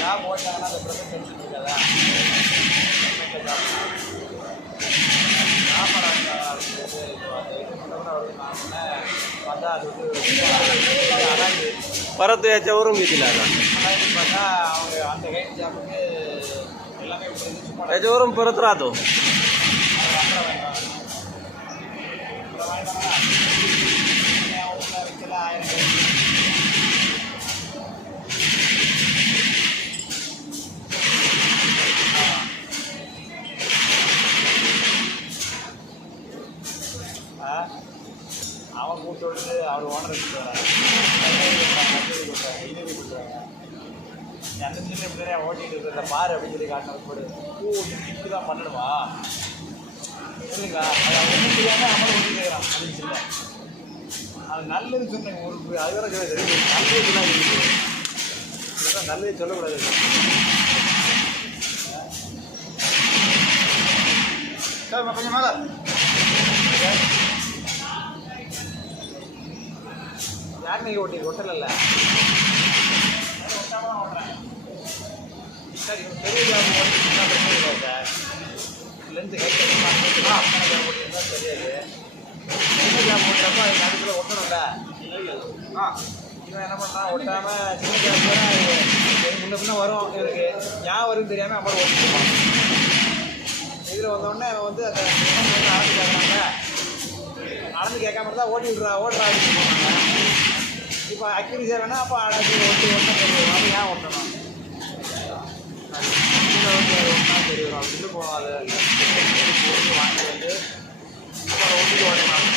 Job ஓட்டாங்கன்னா அந்த present tension இருக்காதா? परत याच्यावरून घेतील आता याच्यावरून परत राहतो. அவன் கூப்பிட்டு விட்டு அவர் ஓனர் கொடுத்துருவாங்க அந்த நிமிஷம் இப்படி தான் ஓட்டிகிட்டு இருக்கிற பாரு அப்படின்னு சொல்லி காட்டின போடு இப்படி தான் பண்ணணுமா இல்லைங்களா? அது ஒன்றும் தெரியாமல் நம்மளும் ஓட்டி கேட்குறான் அப்படின்னு சொல்ல அது நல்லது சொன்னேன் ஒரு அது வேற தெரியும் நல்லது தான் இருக்குது நல்லது சொல்லக்கூடாது. சார் கொஞ்சம் மேலே யார் நீங்கள் ஓட்டி ஒட்டல ஒட்டாமல் ஓட்டுறேன் சார் இவங்க பெரிய ஜாப் ஓட்டினா பிரச்சனை இல்லை சார் லென்த்து கை ஓட்டினா தெரியாது சின்ன ஜாப் ஓட்டுறப்ப அது நடுத்தில் ஒட்டணும்ல. இவன் என்ன பண்ணுறான் ஒட்டாமல் சின்ன ஜாப் முன்ன பின்ன வரும் இவருக்கு ஏன் வரும்னு தெரியாமல் அம்மா ஓட்டிருப்பான். இதில் வந்தோடனே அவன் வந்து அந்த அளந்து கேட்குறாங்க அளந்து கேட்காம இருந்தால் ஓட்டி விட்றா ஓட்டுறா அப்படின்னு போனாங்க. இப்போ அக்யூரிசியாக வேணா அப்போ அழகு ஓட்டி ஒன்றும் தெரியும் அது ஏன் ஓட்டணும் ஒன்றா தெரியும் அப்படின்னு போவோம். அதை வாங்கி வந்து அப்புறம் ஓட்டிட்டு ஓட்டணும்.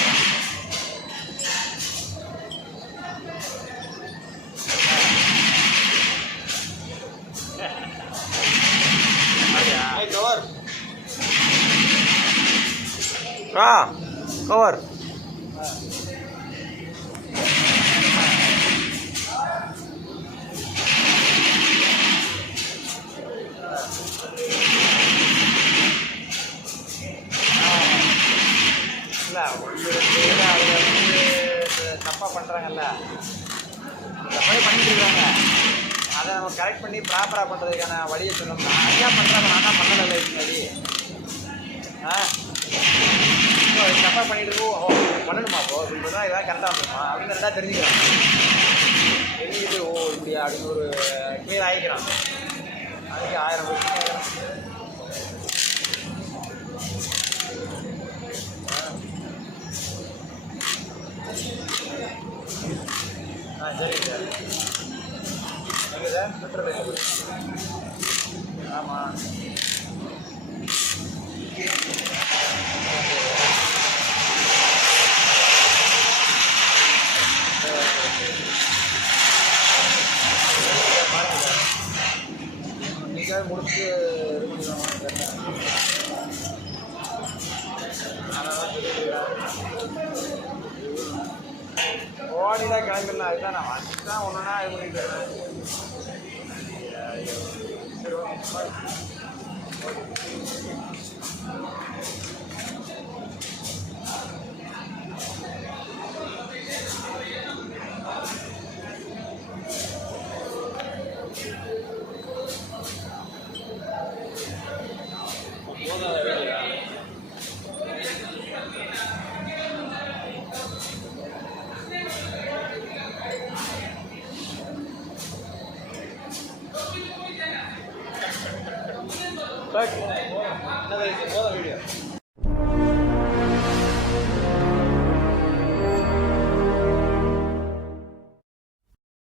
கவர் कवर தப்பாக பண்ணுறாங்கல்ல தப்பாக பண்ணிட்டு இருக்காங்க. அதை நம்ம கரெக்ட் பண்ணி ப்ராப்பராக பண்ணுறதுக்கான வழியை சொல்லணும்னா ஐயா பண்ணுறாங்க நான் தான் பண்ணலை முன்னாடி தப்பாக பண்ணிட்டு இருக்கோம் பண்ணணுமா அப்போ இப்படி தான் ஏதாவது கரெக்டாக வந்துடுமா அப்படின்னு ரெண்டாக தெரிஞ்சுக்கிறான். தெரிஞ்சுக்கிட்டு ஓ இப்படியா அப்படின்னு ஒரு கிளியர் ஆகிக்கிறான். அதுக்கு 1000 வருஷம் சரிங்க சார் எங்கே சார் பெட்ரோல் ஆமாம் பாருங்கள் சார் நீங்கள் முடிச்சு இது ஓடிதான் கிளம்பிடலாம். அதுதான் நான் அதுதான் ஒன்றுனா இது பண்ணிட்டு இருக்கேன். என்னது போதும் வீடியோ